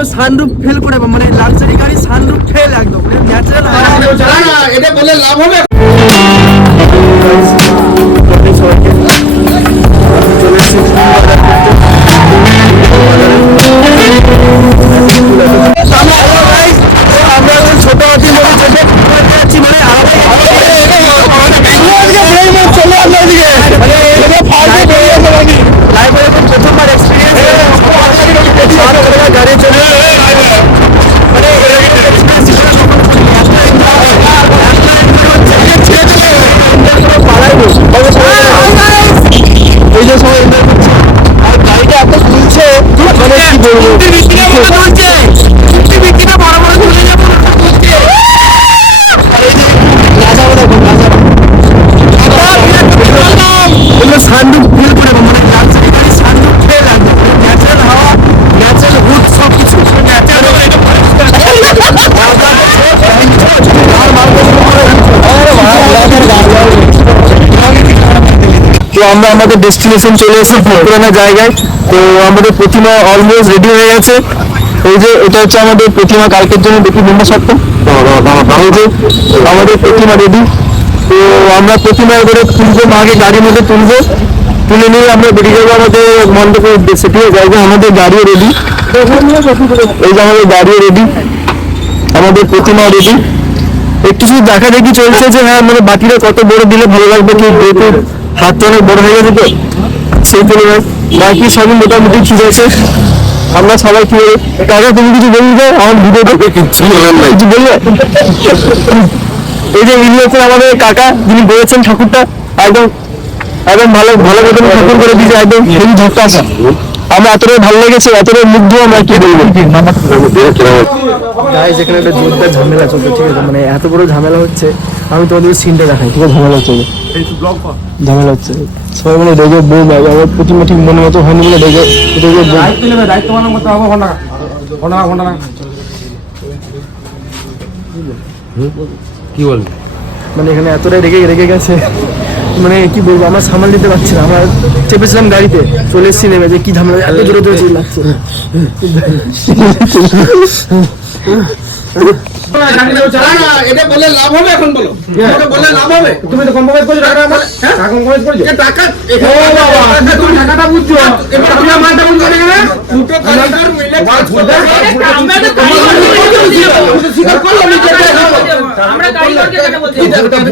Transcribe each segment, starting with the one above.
পুরো sunroof fail করে, মানে লাক্সারি গাড়ি সানরুফ ফেল একদম ন্যাচারাল না, এটা বলে লাভ হবে। আমরা ছোট হাতি বলে যাচ্ছি, মানে প্রথমবার এক্সপিরিয়েন্স গাড়ি চলে এই যে সবাই এনজয় করছে, আর গাড়িটা এত খুলছে মানে কি বলবো, সানরুফ ফিল করে, মানে লাক্সারি গাড়ি সানরুফ ফেল একদম ন্যাচারাল হাওয়া, ন্যাচারাল হুড সব কিছু তো আমরা আমাদের ডেস্টিনেশন চলে এসেছি পুরানো জায়গায়। তো আমাদের প্রতিমা অলমোস্ট রেডি হয়ে গেছে। এই যে এটা হচ্ছে আমাদের প্রতিমা, কালকের জন্য দেখি বন্ধু সত্য এই যে আমাদের প্রতিমা রেডি। তো আমরা প্রতিমা এবারে তুলবো, মাকে গাড়ির মধ্যে তুলবো, তুলে নিয়ে আমরা বেরিয়ে যাবো আমাদের মণ্ডপের উদ্দেশ্যে। ঠিক আছে, এই যে আমাদের গাড়িও রেডি, এই যে আমাদের গাড়িও রেডি, আমাদের প্রতিমা রেডি। একটু শুধু দেখা দেখি চলছে যে হ্যাঁ মানে বাকিরা কত বড় দিলে ভালো লাগবে, কি যেহেতু হাতটা অনেক বড় হয়ে গেছে তো সেই তুলনায় বাকি সবই মোটামুটি ঠিক আছে। আমরা সবাই কি কাকা তুমি কিছু বলবে আমার ভিডিওতে কিছু বলবে? এই যে ইনি হচ্ছেন আমাদের কাকা, যিনি বলেছেন ঠাকুরটা একদম একদম ভালো ভালো মতন ঠাকুর করে দিয়েছে, একদম সেই ঝোঁকটা আসা আমরা এতটাই ভালো লেগেছে, এতটাই মুগ্ধ আমরা কি বলবো। গাইস এখানে একটা জোরদার ঝামেলা চলছে, ঠিক আছে, মানে এত বড় ঝামেলা হচ্ছে, আমি তোমাদের সিনটা দেখাই। ঠিক আছে, ঝামেলা হচ্ছে, ঝামেলা হচ্ছে, সবাই বলে রেগে বউ ভাই, আমার প্রতিমা ঠিক মনে মতো হয়নি বলে রেগে দায়িত্ব পালন করতে হবে। কি বলবো, মানে এখানে এতটাই রেগে গেছে, মানে কি বলবো, আমরা সামাল দিতে পারছি না। আমরা চেপেছিলাম গাড়িতে, চলে এসেছি নেমে, যে কি ঝামেলা, এত জোরে জোরে চিল্লাচ্ছে। এটা বলে লাভ হবে, এখন বলো এটা বলে লাভ হবে। তুমি তো কম্প্রোমাইজ করছো টাকা, আমার হ্যাঁ কম্প্রোমাইজ করছো টাকা, ও বাবা তুমি টাকাটা বুঝছো, এবার তুমি আমারটা বুঝছো না, দুটো কারিগর মিলে কাজ করতে, আমরা তো কারিগর স্বীকার করলাম, আমরা কারিগরকে কেন বলছি,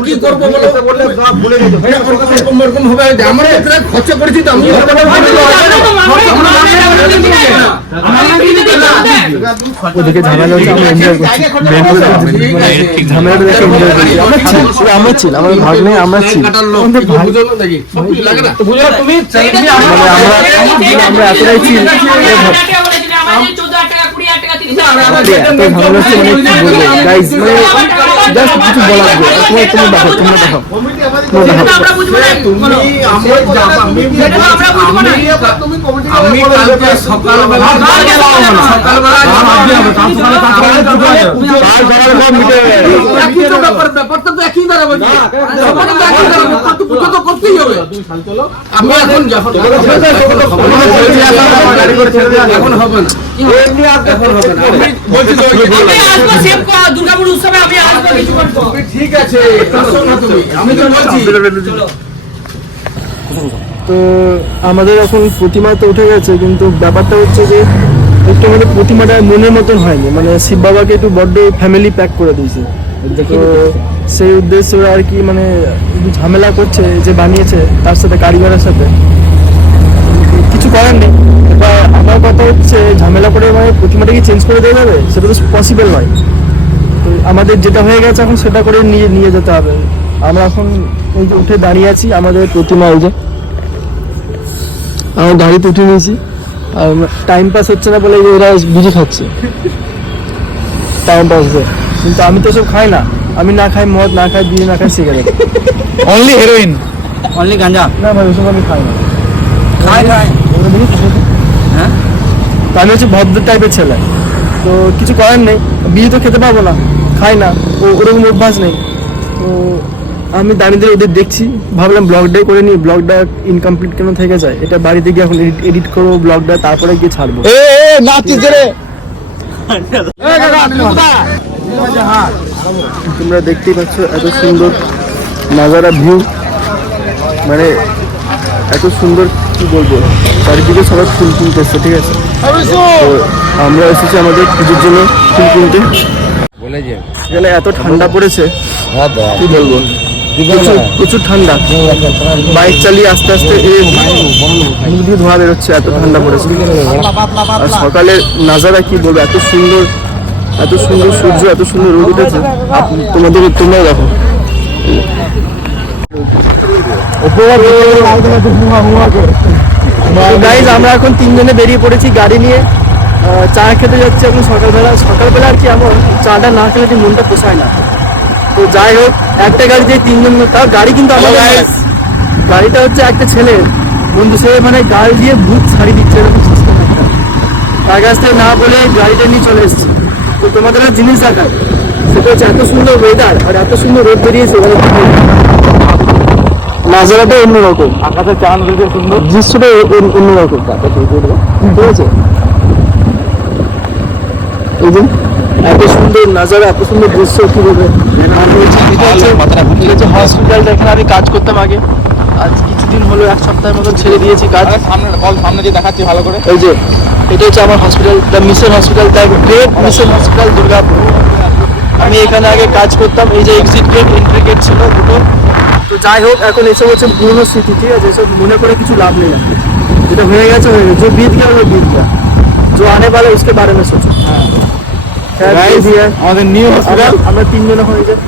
কি করব বলো, বললে ভুলে গেছো এরকম হবে, আমরা এত খরচ করেছি তো আমি ওদিকে ঝামেলা হচ্ছে, আমরা এনজয় করছি, ঝামেলাটা দেখে এনজয় করছি। আমরা ছিল আমার ভাগ নেই, আমরা ছিল আমরা এতটাই ছিল, কিছু বলার তোমরা দেখাও আমি কালকে সকালবেলা ব্যাপারটা তো একই দাঁড়াবে, করতেই হবে। আমি এখন এখন হবে না, এখন হবে না, দুর্গাপুর উৎসবে আমি আসবো, ঠিক আছে আমি তো বলছি। তো আমাদের এখন প্রতিমা তো উঠে গেছে, কিন্তু ব্যাপারটা হচ্ছে যে একটু আমাদের প্রতিমাটা মনের মতন হয়নি, মানে শিব বাবাকে একটু বড্ড ফ্যামিলি প্যাক করে দিয়েছে। তো সেই উদ্দেশ্যে আর কি মানে ঝামেলা করছে, যে বানিয়েছে তার সাথে, কারিগরের সাথে, কিছু করার নেই। এবার আমার কথা হচ্ছে ঝামেলা করে মানে প্রতিমাটাকে চেঞ্জ করে দেওয়া যাবে, সেটা তো পসিবল নয়। তো আমাদের যেটা হয়ে গেছে এখন সেটা করে নিয়ে যেতে হবে। আমরা এখন এই যে উঠে দাঁড়িয়ে আছি, আমাদের প্রতিমা এই যে আমার গাড়িতে উঠে নিয়েছি, আর টাইম পাস হচ্ছে না বলে ওরা বিড়ি খাচ্ছে, টাইম পাস হচ্ছে। কিন্তু আমি তো সব খাই না, আমি না খাই মদ, না খাই বিড়ি, না খাই সিগারেট, অনলি হেরোইন, অনলি গাঁজা। না ভাই ওসব আমি খাই না, খাই হ্যাঁ। তো আমি হচ্ছে ভদ্র টাইপের ছেলে, তো কিছু করার নেই, বিড়ি তো খেতে পারবো না, খাই না, ওরকম অভ্যাস নেই। তো আমি দাঁড়িয়ে ওদের দেখছি, ভাবলাম ব্লগটাই করে নিই, ব্লগটা ইনকমপ্লিট কেন থেকে যায়, এটা বাড়িতে গিয়ে এখন এডিট করবো ব্লগটা, তারপরে গিয়ে ছাড়বো। তোমরা দেখতেই পাচ্ছ এত সুন্দর নাজারা ভিউ, মানে এত সুন্দর কি বলবো, চারিদিকে সবাই ফুল কিনতেছে, ঠিক আছে। তো আমরা এসেছি আমাদের পুজোর জন্য ফুল কিনতে। এখানে এত ঠান্ডা পড়েছে কি বলবো, প্রচুর ঠান্ডা। বাইক চালিয়ে আস্তে আস্তে মুখ দিয়ে ধোঁয়া বেরোচ্ছে, এত ঠান্ডা পড়েছে। আর সকালের নাজারা কি বলবো, এত সুন্দর সূর্য, এত সুন্দর রোদ উঠেছে। তোমরাও দেখো। গাইজ আমরা এখন তিনজনে বেরিয়ে পড়েছি গাড়ি নিয়ে, চা খেতে যাচ্ছি এখন সকালবেলা আর কি এমন চাটা না খেলে যে মনটা পোষায় না। তো যাই হোক, একটা গাড়িতে তিনজন, তাও গাড়ি কিন্তু আমাদের গাড়িটা হচ্ছে একটা ছেলে বন্ধু, সে মানে গাড়ি দিয়ে ভূত ছাড়ি দিচ্ছে এরকম সিস্টেম একটা। তার কাছ থেকে না বলে গাড়িটা নিয়ে চলে এসেছি। তো তোমাদের একটা জিনিস দেখায়, সেটা হচ্ছে এত সুন্দর ওয়েদার আর এত সুন্দর রোদ বেরিয়েছে, নাজারাটা অন্যরকম, আকাশে চাঁদ বেরিয়ে সুন্দর, দৃশ্যটা অন্যরকম, ঠিক আছে। এই যে এত সুন্দর নাজারা, এত সুন্দর দৃশ্য, কি বলবে। হসপিটালটা, এখানে আমি কাজ করতাম আগে, আজ কিছুদিন হলো, এক সপ্তাহের মতো ছেড়ে দিয়েছি কাজ। সামনে যে দেখাচ্ছি ভালো করে, এই যে এটা হচ্ছে আমার hospital, the mission hospital, the great mission hospital Durgapur. আমি এখানে আগে কাজ করতাম। এই যে এক্সিট গেট, এন্ট্রি গেট ছিল দুটো। তো যাই হোক, এখন এসব হচ্ছে পুরনো স্মৃতি, ঠিক আছে। এসব মনে করে কিছু লাভ নেই, যেটা হয়ে গেছে হয়ে গেছে। जो बीत गया वो बीत गया, जो आने वाला उसके बारे में सोचो। আমাদের নিউ হসপিটাল, আমরা তিনজনে হয়ে যাই।